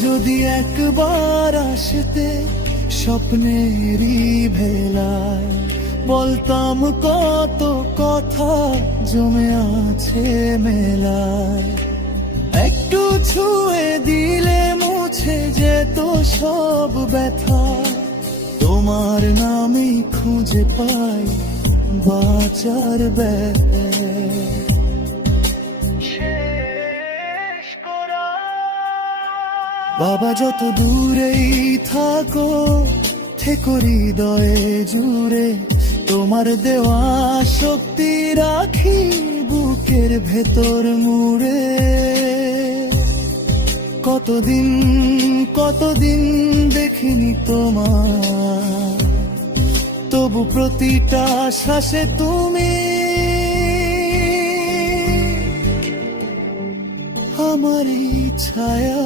যদি একবার আসতে স্বপ্নেরই ভেলায়, বলতাম কত কথা জমে আছে মেলায়। একটু ছুঁয়ে দিলে মুছে যেত সব ব্যথা, তোমার নামই খুঁজে পাই বাঁচার ব্যথা। বাবা যত দূরেই থাকো, থেকো হৃদয়ে জুড়ে, তোমার দেওয়া শক্তি রাখি বুকের ভেতর মুড়ে। কতদিন কতদিন দেখিনি তোমার, তবু প্রতিটা শ্বাসে তুমি আমারই ছায়া।